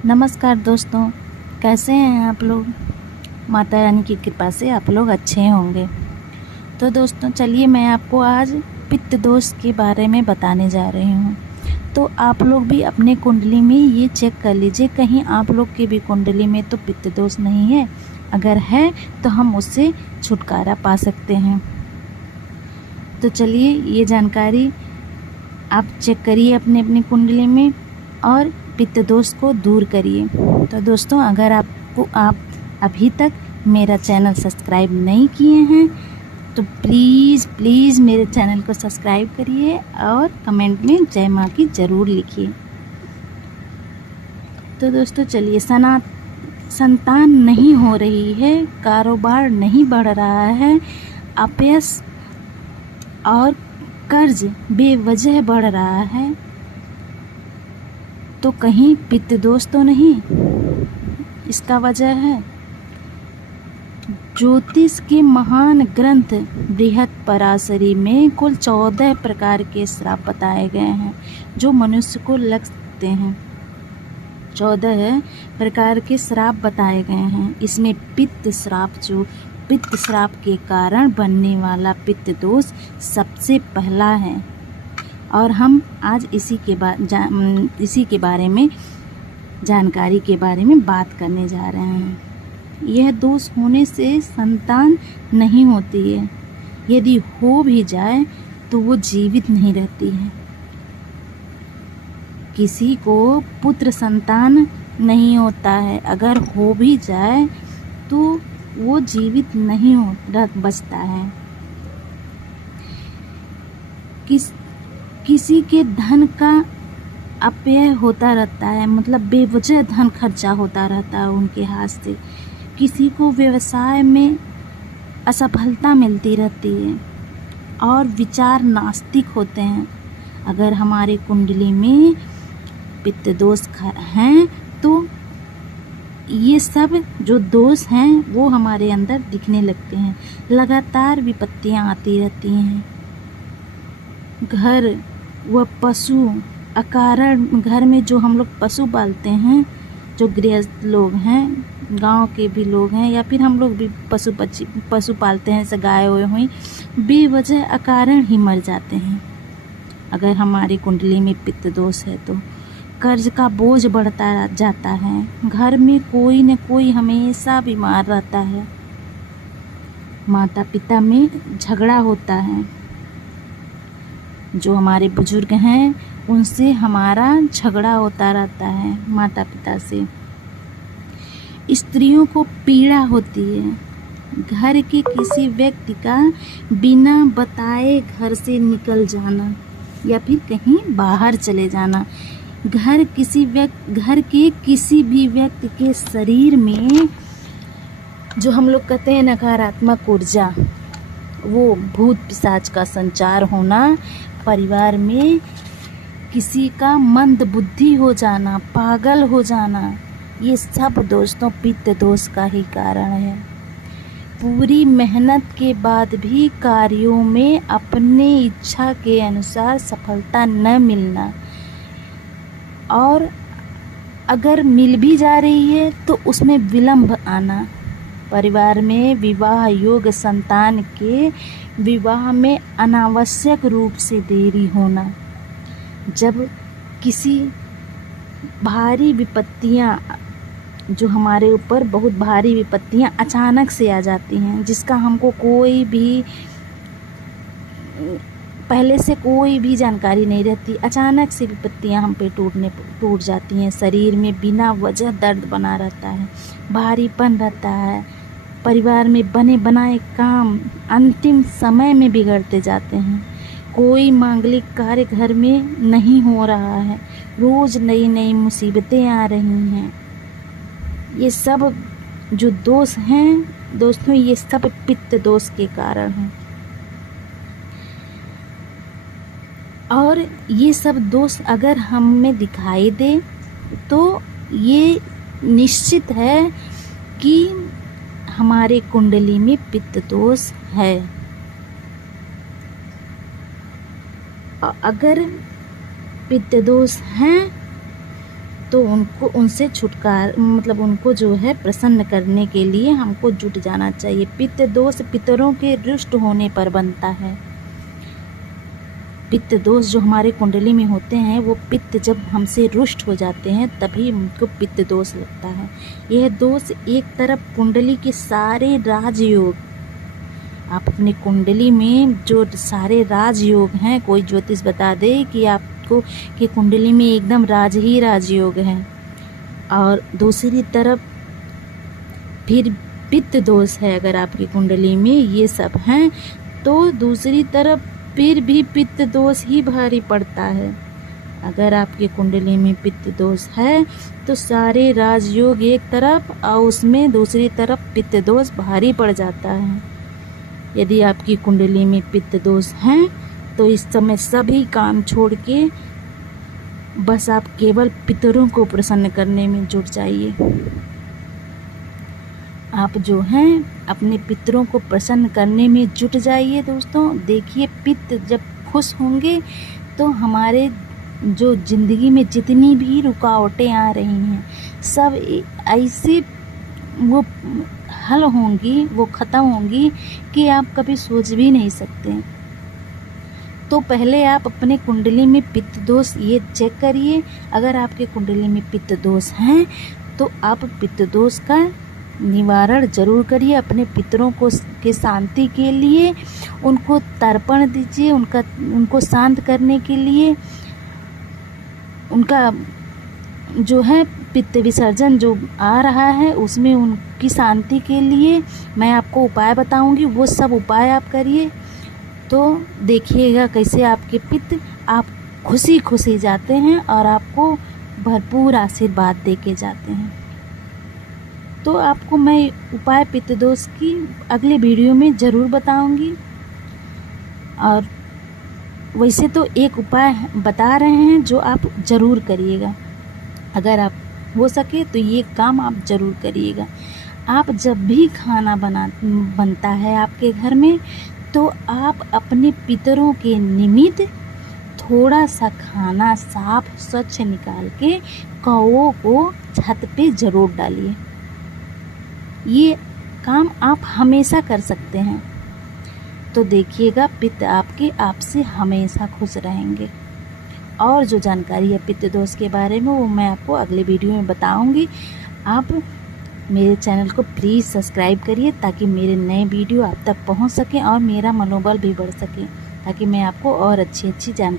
नमस्कार दोस्तों, कैसे हैं आप लोग। माता रानी की कृपा से आप लोग अच्छे होंगे। तो दोस्तों चलिए मैं आपको आज पित्त दोष के बारे में बताने जा रही हूँ। तो आप लोग भी अपने कुंडली में ये चेक कर लीजिए, कहीं आप लोग की भी कुंडली में तो पित्त दोष नहीं है। अगर है तो हम उससे छुटकारा पा सकते हैं। तो चलिए ये जानकारी आप चेक करिए अपने अपनी कुंडली में और पित्त दोष को दूर करिए। तो दोस्तों अगर आप अभी तक मेरा चैनल सब्सक्राइब नहीं किए हैं तो प्लीज़ मेरे चैनल को सब्सक्राइब करिए और कमेंट में जय माँ की ज़रूर लिखिए। तो दोस्तों चलिए, संतान नहीं हो रही है, कारोबार नहीं बढ़ रहा है, अपयश और कर्ज बेवजह बढ़ रहा है, तो कहीं पित्त दोष तो नहीं। इसका वजह है ज्योतिष के महान ग्रंथ बृहत्पराशरी में कुल 14 प्रकार के श्राप बताए गए हैं जो मनुष्य को लग सकते हैं। 14 प्रकार के श्राप बताए गए हैं। इसमें पित्त श्राप के कारण बनने वाला पित्त दोष सबसे पहला है और हम आज इसी के बारे में जानकारी के बारे में बात करने जा रहे हैं। यह दोष होने से संतान नहीं होती है, यदि हो भी जाए तो वो जीवित नहीं रहती है। किसी को पुत्र संतान नहीं होता है, अगर हो भी जाए तो वो जीवित नहीं बचता है। किसी के धन का अपव्यय होता रहता है, मतलब बेवजह धन खर्चा होता रहता है उनके हाथ से। किसी को व्यवसाय में असफलता मिलती रहती है और विचार नास्तिक होते हैं। अगर हमारे कुंडली में पित्त दोष हैं तो ये सब जो दोष हैं वो हमारे अंदर दिखने लगते हैं। लगातार विपत्तियां आती रहती हैं। घर व पशु अकारण, घर में जो हम लोग पशु पालते हैं, जो गृहस्थ लोग हैं, गांव के भी लोग हैं या फिर हम लोग भी पशु पालते हैं, जैसे गाय हुई, बेवजह अकारण ही मर जाते हैं। अगर हमारी कुंडली में पित्त दोष है तो कर्ज का बोझ बढ़ता जाता है। घर में कोई न कोई हमेशा बीमार रहता है। माता पिता में झगड़ा होता है। जो हमारे बुजुर्ग हैं उनसे हमारा झगड़ा होता रहता है, माता पिता से। स्त्रियों को पीड़ा होती है। घर के किसी व्यक्ति का बिना बताए घर से निकल जाना या फिर कहीं बाहर चले जाना। घर के किसी भी व्यक्ति के शरीर में जो हम लोग कहते हैं नकारात्मक ऊर्जा, वो भूत पिशाच का संचार होना, परिवार में किसी का मंद बुद्धि हो जाना, पागल हो जाना, ये सब दोस्तों पित्त दोष का ही कारण है। पूरी मेहनत के बाद भी कार्यों में अपने इच्छा के अनुसार सफलता न मिलना, और अगर मिल भी जा रही है तो उसमें विलंब आना। परिवार में विवाह योग संतान के विवाह में अनावश्यक रूप से देरी होना। जब किसी भारी विपत्तियां, जो हमारे ऊपर बहुत भारी विपत्तियां अचानक से आ जाती हैं, जिसका हमको कोई भी पहले से कोई भी जानकारी नहीं रहती, अचानक से विपत्तियां हम पे टूट जाती हैं। शरीर में बिना वजह दर्द बना रहता है, भारीपन रहता है। परिवार में बने बनाए काम अंतिम समय में बिगड़ते जाते हैं। कोई मांगलिक कार्य घर में नहीं हो रहा है, रोज़ नई नई मुसीबतें आ रही हैं। ये सब जो दोष हैं दोस्तों, ये सब पित्त दोष के कारण हैं। और ये सब दोष अगर हम में दिखाई दे तो ये निश्चित है कि हमारे कुंडली में पित्त दोष है। अगर पित्त दोष हैं तो उनको उनसे मतलब उनको जो है प्रसन्न करने के लिए हमको जुट जाना चाहिए। पित्त दोष पितरों के रुष्ट होने पर बनता है। पित्त दोष जो हमारे कुंडली में होते हैं वो पित्त जब हमसे रुष्ट हो जाते हैं तभी उनको पित्त दोष लगता है। यह दोष एक तरफ कुंडली के सारे राजयोग, आप अपनी कुंडली में जो सारे राजयोग हैं, कोई ज्योतिष बता दे कि आपको कि कुंडली में एकदम ही राजयोग है, और दूसरी तरफ फिर पित्त दोष है अगर आपकी कुंडली में ये सब हैं, तो दूसरी तरफ फिर भी पित्त दोष ही भारी पड़ता है। अगर आपकी कुंडली में पित्त दोष है तो सारे राजयोग एक तरफ और उसमें दूसरी तरफ पित्त दोष भारी पड़ जाता है। यदि आपकी कुंडली में पित्त दोष हैं तो इस समय सभी काम छोड़ के बस आप केवल पितरों को प्रसन्न करने में जुट जाइए। आप जो हैं अपने पितरों को प्रसन्न करने में जुट जाइए दोस्तों। देखिए, पित्त जब खुश होंगे तो हमारे जो ज़िंदगी में जितनी भी रुकावटें आ रही हैं सब ऐसे वो हल होंगी, वो ख़त्म होंगी कि आप कभी सोच भी नहीं सकते। तो पहले आप अपने कुंडली में पित्त दोष ये चेक करिए। अगर आपके कुंडली में पित्त दोष हैं तो आप पित्त दोष का निवारण जरूर करिए। अपने पितरों को के शांति के लिए उनको तर्पण दीजिए, उनको शांत करने के लिए उनका जो है पित्त विसर्जन जो आ रहा है उसमें उनकी शांति के लिए मैं आपको उपाय बताऊंगी। वो सब उपाय आप करिए तो देखिएगा कैसे आपके पित्त आप खुशी खुशी जाते हैं और आपको भरपूर आशीर्वाद दे के जाते हैं। तो आपको मैं उपाय पित्त दोष की अगले वीडियो में ज़रूर बताऊंगी। और वैसे तो एक उपाय बता रहे हैं जो आप ज़रूर करिएगा। अगर आप हो सके तो ये काम आप ज़रूर करिएगा। आप जब भी खाना बनता है आपके घर में तो आप अपने पितरों के निमित्त थोड़ा सा खाना साफ स्वच्छ निकाल के कौओं को छत पे ज़रूर डालिए। ये काम आप हमेशा कर सकते हैं तो देखिएगा पित्त आपसे हमेशा खुश रहेंगे। और जो जानकारी है पित्त दोष के बारे में वो मैं आपको अगले वीडियो में बताऊंगी। आप मेरे चैनल को प्लीज़ सब्सक्राइब करिए ताकि मेरे नए वीडियो आप तक पहुंच सकें और मेरा मनोबल भी बढ़ सके, ताकि मैं आपको और अच्छी जानकारी